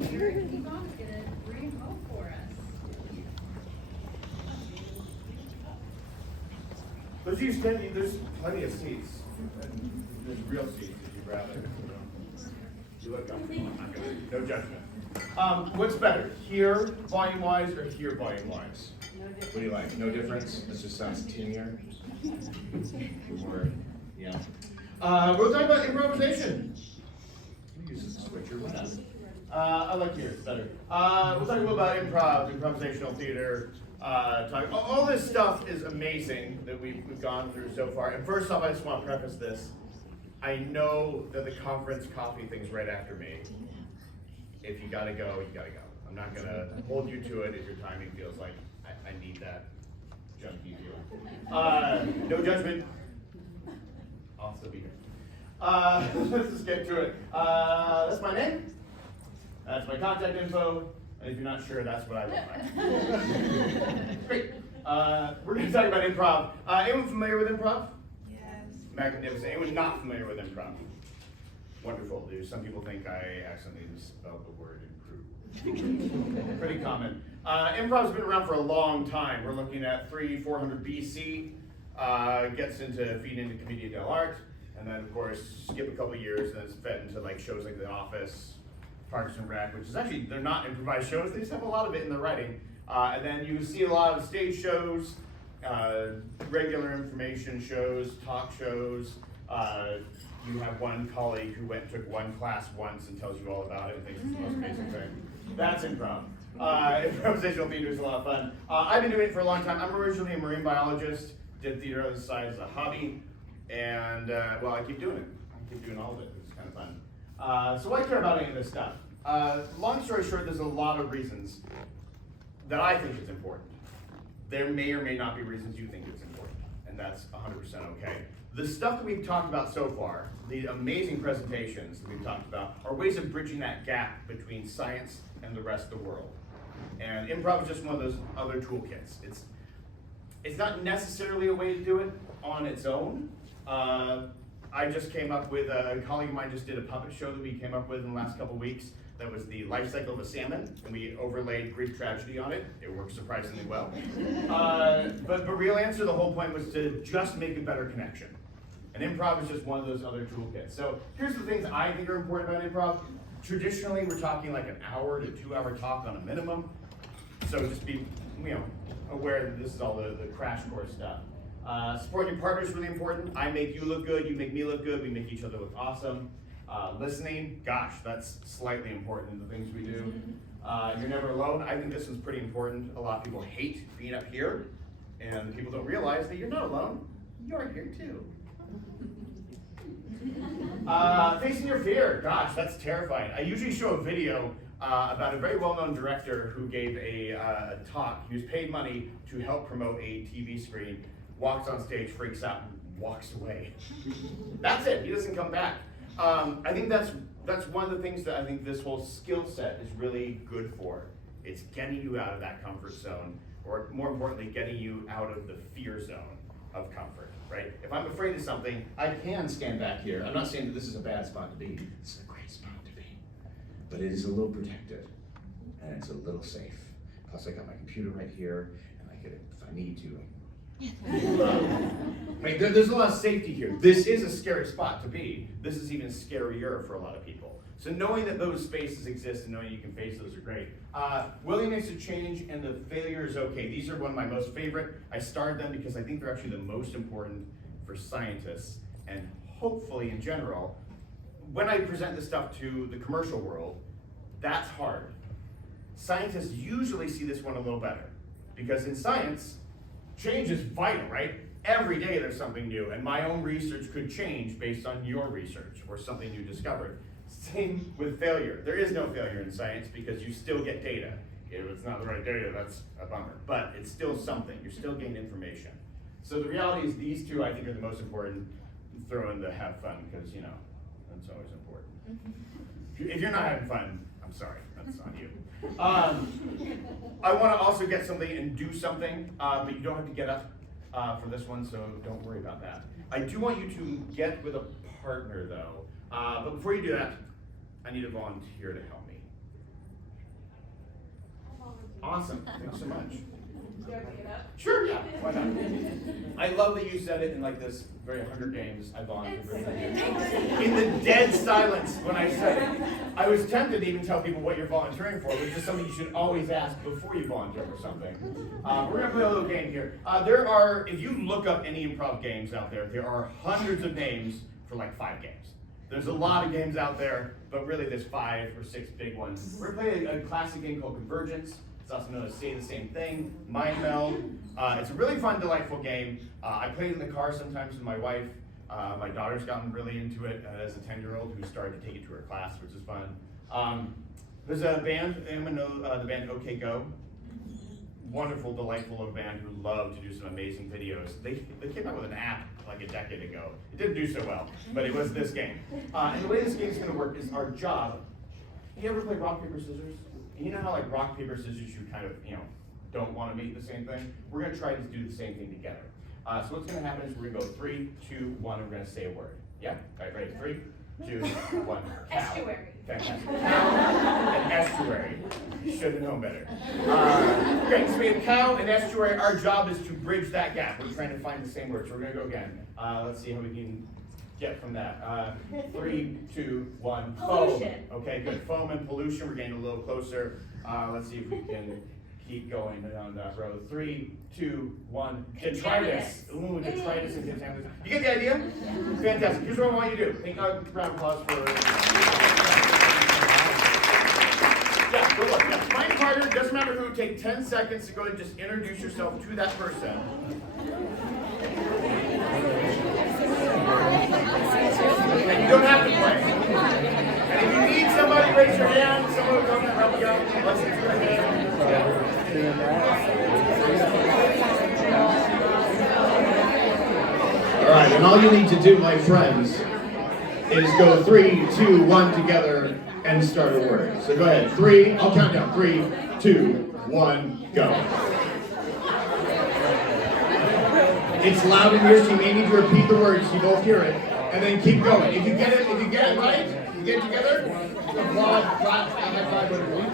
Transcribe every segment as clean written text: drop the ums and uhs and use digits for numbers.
Nepom's gonna bring home for us. There's plenty of seats. There's real seats if you'd rather. You look up. No judgment. What's better, here volume-wise or here volume-wise? What do you like? No difference? This just sounds teenier. Or, yeah. We're talking about improvisation. Let me use this switcher. Why not? I like here, it's better. We'll talk a little about improv, improvisational theater. All this stuff is amazing that we've gone through so far. And first off, I just want to preface this. I know that the conference coffee thing's right after me. If you gotta go, you gotta go. I'm not gonna hold you to it if your timing feels like I need that junkie feeling. No judgment. I'll still be here. Let's just get to it. That's my name. That's my contact info. And if you're not sure, that's what I look like. Great. We're going to talk about improv. Anyone familiar with improv? Yes. Magnificent. Anyone not familiar with improv? Wonderful. Some people think I accidentally misspelled the word improve. Pretty common. Improv's been around for a long time. We're looking at 400 BC. Gets into feed into Commedia dell'arte, and then of course skip a couple years, and it's fed into like shows like The Office, Parks and Rec, which is actually, they're not improvised shows, they just have a lot of it in their writing. And then you see a lot of stage shows, regular information shows, talk shows. You have one colleague who went and took one class once and tells you all about it and thinks it's the most basic thing. That's improv. Improvisational theater is a lot of fun. I've been doing it for a long time. I'm originally a marine biologist, did theater on the side as a hobby, and well, I keep doing it. I keep doing all of it, it's kind of fun. So why care about any of this stuff? Long story short, there's a lot of reasons that I think it's important. There may or may not be reasons you think it's important, and that's 100% okay. The stuff that we've talked about so far, the amazing presentations that we've talked about, are ways of bridging that gap between science and the rest of the world. And improv is just one of those other toolkits. It's not necessarily a way to do it on its own. I just came up with, a colleague of mine just did a puppet show that we came up with in the last couple of weeks. That was the life cycle of a salmon, and we overlaid Greek tragedy on it. It worked surprisingly well. But real answer, the whole point was to just make a better connection. And improv is just one of those other toolkits. So here's the things I think are important about improv. Traditionally, we're talking like an hour to 2 hour talk on a minimum. So just be, aware that this is all the crash course stuff. Supporting your partner is really important. I make you look good, you make me look good, we make each other look awesome. Listening, gosh, that's slightly important in the things we do. You're never alone. I think this one's pretty important. A lot of people hate being up here, and people don't realize that you're not alone. You're here too. Facing your fear, gosh, that's terrifying. I usually show a video about a very well-known director who gave a talk. He was paid money to help promote a TV screen, walks on stage, freaks out, and walks away. That's it, he doesn't come back. I think that's one of the things that I think this whole skill set is really good for. It's getting you out of that comfort zone, or more importantly, getting you out of the fear zone of comfort, right? If I'm afraid of something, I can stand back here. I'm not saying that this is a bad spot to be. This is a great spot to be. But it is a little protected, and it's a little safe. Plus I got my computer right here, and I could, if I need to, right, there's a lot of safety here. This is a scary spot to be. This is even scarier for a lot of people. So knowing that those spaces exist and knowing you can face those are great. Willingness to change and the failure is okay. These are one of my most favorite. I started them because I think they're actually the most important for scientists and hopefully in general. When I present this stuff to the commercial world, that's hard. Scientists usually see this one a little better because in science, change is vital, right? Every day there's something new, and my own research could change based on your research or something you discovered. Same with failure. There is no failure in science because you still get data. If it's not the right data, that's a bummer, but it's still something. You're still getting information. So the reality is these two I think are the most important. Throw in the have fun because, that's always important. If you're not having fun, I'm sorry, that's on you. I want to also get something and do something, but you don't have to get up for this one, so don't worry about that. I do want you to get with a partner though, but before you do that, I need a volunteer to help me. Awesome, thanks so much. You want to pick it up? Sure, yeah, why not? I love that you said it in like this very Hunger Games, I volunteer for you. In the dead silence when I said it. I was tempted to even tell people what you're volunteering for, which is something you should always ask before you volunteer for something. We're gonna play a little game here. There are, if you look up any improv games out there, there are hundreds of names for like 5 games. There's a lot of games out there, but really there's 5 or 6 big ones. We're gonna play a classic game called Convergence. It's also known as Say the Same Thing, Mind Meld. It's a really fun, delightful game. I play it in the car sometimes with my wife. My daughter's gotten really into it as a 10-year-old who started to take it to her class, which is fun. There's a band, anyone know the band OK Go? Wonderful, delightful little band who love to do some amazing videos. They came out with an app like a decade ago. It didn't do so well, but it was this game. And the way this game's gonna work is our job. You ever play rock, paper, scissors? You know how like rock, paper, scissors, you kind of, don't want to make the same thing? We're going to try to do the same thing together. So what's going to happen is we're going to go 3, 2, 1, and we're going to say a word. Yeah? All right, ready? 3, 2, 1. Cow. Estuary. Fantastic. Cow and estuary. You should have known better. Great, so we have cow and estuary. Our job is to bridge that gap. We're trying to find the same word, so we're going to go again. Let's see how we can get from that. 3, 2, 1. Pollution. Foam. Okay, good. Foam and pollution. We're getting a little closer. Let's see if we can keep going down that road. 3, 2, 1. Detritus. Ooh, detritus and contaminants. You get the idea? Yeah. Fantastic. Here's what I want you to do. Take a round of applause for. Yeah, good luck. Yeah. Find a partner. Doesn't matter who. Take 10 seconds to go and just introduce yourself to that person. And you don't have to play. And if you need somebody, raise your hand. Someone will come and help you out. Let's get your hand. All right, and all you need to do, my friends, is go 3, 2, 1 together and start a word. So go ahead. 3, I'll count down. 3, 2, 1, go. It's loud in here, so you may need to repeat the words so you both hear it, and then keep going. If you get it right, you get together, applaud, clap, high five, whatever you want.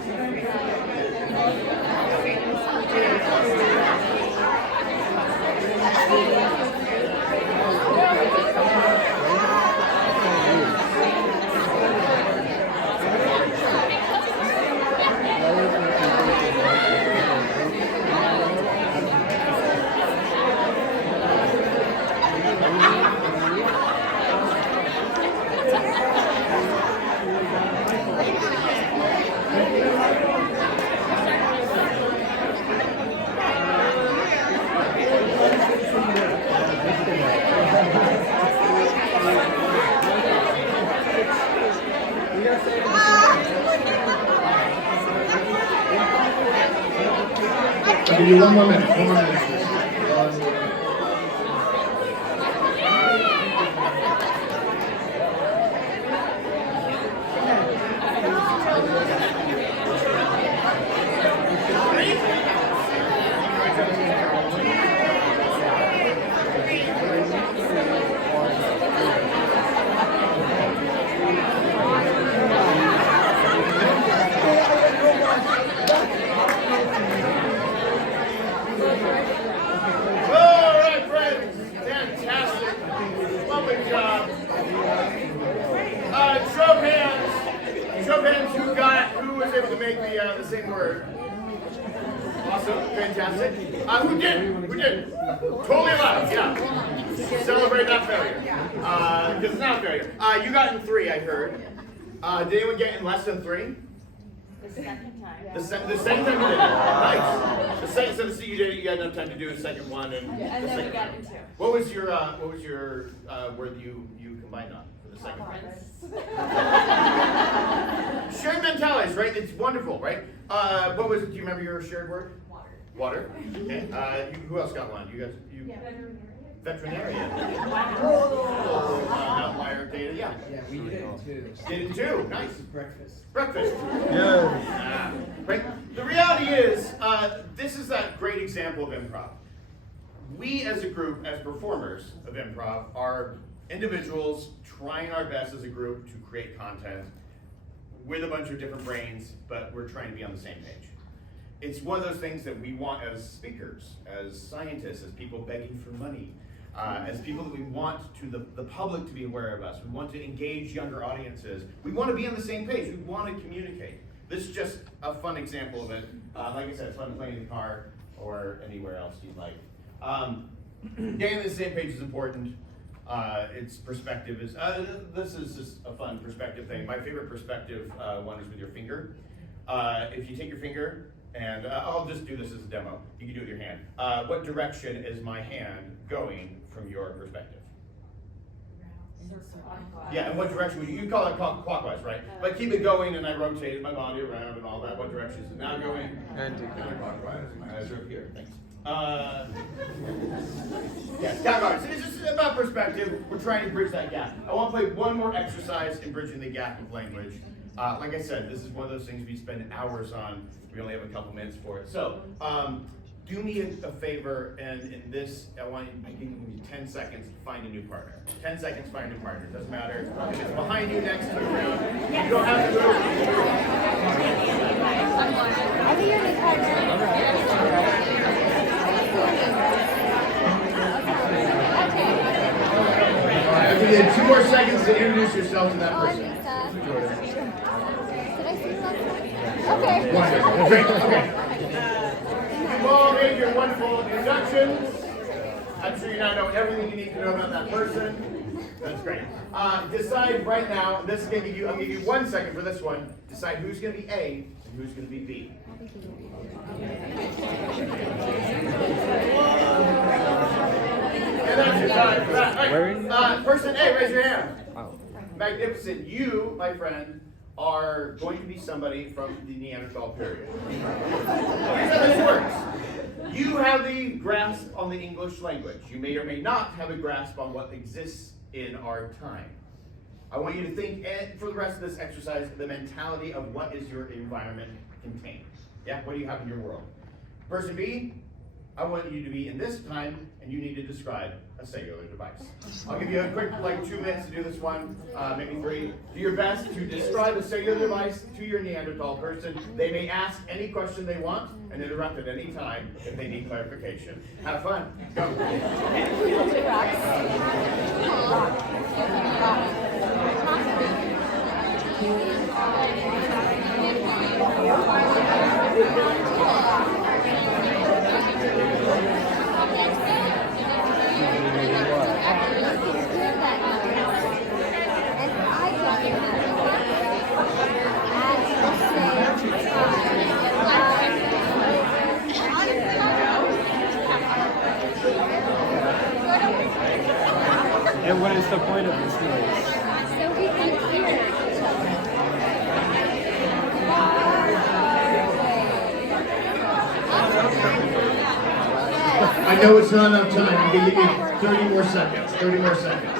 I'll give you one more minute. Who was able to make the same word? Awesome, fantastic. Who did? Totally allowed, yeah. Celebrate that failure. Because it's not a failure. You got in 3, I heard. Did anyone get in less than 3? The second time. The second time you did it. Nice. The second, so you did it, you had enough time to do a second one, and And the then we second got one. into. What was your word you combined on for the second one? Shared mentalities, right? It's wonderful, right? What was it? Do you remember your shared word? Water. Water. Okay. Who else got one? You guys? Veterinarian. Wow. Outlier data. Yeah. Yeah, we did it too. Did it too. Nice. Breakfast. Breakfast. Yeah. Right. The reality is, this is that great example of improv. We as a group, as performers of improv, are individuals trying our best as a group to create content with a bunch of different brains, but we're trying to be on the same page. It's one of those things that we want as speakers, as scientists, as people begging for money, as people that we want to the public to be aware of us. We want to engage younger audiences. We want to be on the same page. We want to communicate. This is just a fun example of it. Like I said, it's fun to play in the car or anywhere else you'd like. Getting on the same page is important. Its perspective is, this is just a fun perspective thing. My favorite perspective one is with your finger. If you take your finger, and I'll just do this as a demo. You can do it with your hand. What direction is my hand going from your perspective? Yeah, and what direction would you call it clockwise, right? But keep it going, and I rotate my body around and all that. What direction is it now going? Counterclockwise. My eyes are up here. Thanks. Yes, counterclockwise. It's just about perspective. We're trying to bridge that gap. I want to play one more exercise in bridging the gap of language. Like I said, this is one of those things we spend hours on. We only have a couple minutes for it. So, do me a favor, and in this, I can give you 10 seconds to find a new partner. 10 seconds, find a new partner. Doesn't matter if it's behind you, next to you, around. You don't have to move. I think you're a new partner. If you get 2 more seconds to introduce yourself to that person. Did I see you last time? Okay. Wonderful. Great. Okay. You've all made your wonderful introductions. I'm sure you now know everything you need to know about that person. That's great. Decide right now. This is going to give you. I'll give you 1 second for this one. Decide who's going to be A and who's going to be B. And that's your time for that. All right. Person A, raise your hand. Magnificent. You, my friend, are going to be somebody from the Neanderthal period. Here's how this works. You have the grasp on the English language. You may or may not have a grasp on what exists in our time. I want you to think, and for the rest of this exercise, the mentality of what is your environment contain. Yeah, what do you have in your world? Person B, I want you to be in this time, and you need to describe a cellular device. I'll give you a quick, 2 minutes to do this one, maybe 3. Do your best to describe a cellular device to your Neanderthal person. They may ask any question they want and interrupt at any time if they need clarification. Have fun. Go. And what is the point of this noise? So we can hear each other. I know it's not enough time. I'm going to give you 30 more seconds. 30 more seconds.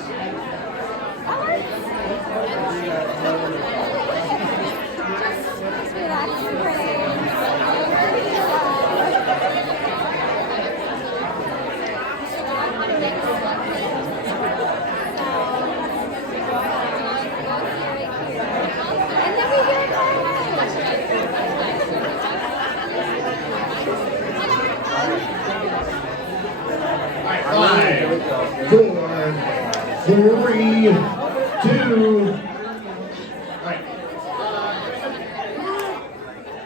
Just relax and pray. And then we hear All right, 5, 4, 3, 2. All right.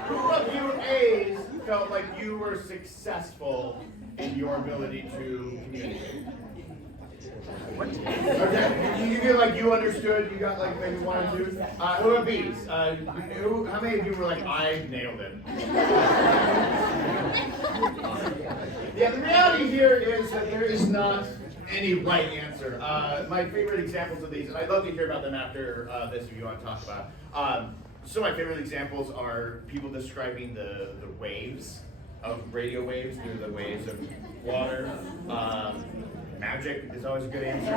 Who of you A's felt like you were successful in your ability to communicate? Okay. You feel like you understood? You got maybe 1 or 2. Who are B's? How many of you were like, I nailed it? Yeah, the reality here is that there is not any right answer. My favorite examples of these, and I'd love to hear about them after this if you want to talk about. Some of my favorite examples are people describing the waves of radio waves through the waves of water. Magic is always a good answer.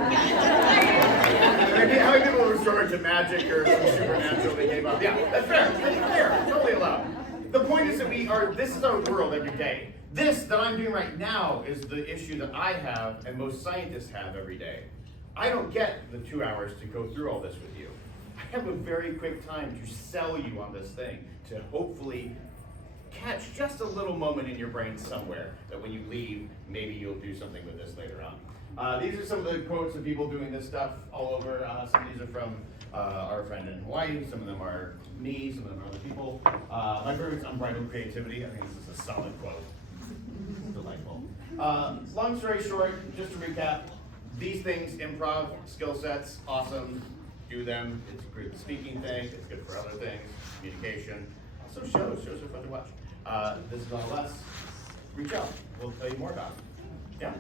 How many people resort to magic or some supernatural they gave up? Yeah, that's fair. That's fair. Totally allowed. The point is that this is our world every day. This that I'm doing right now is the issue that I have and most scientists have every day. I don't get the 2 hours to go through all this with you. I have a very quick time to sell you on this thing, to hopefully catch just a little moment in your brain somewhere that when you leave, maybe you'll do something with this later on. These are some of the quotes of people doing this stuff all over. Some of these are from our friend in Hawaii. Some of them are me. Some of them are other people. My favorite is unbridled creativity. I think this is a solid quote. Delightful. Long story short, just to recap, these things, improv, skill sets, awesome. Do them. It's a great speaking thing. It's good for other things. Communication. Also shows. Shows are fun to watch. This is all us. Reach out. We'll tell you more about it. Yeah?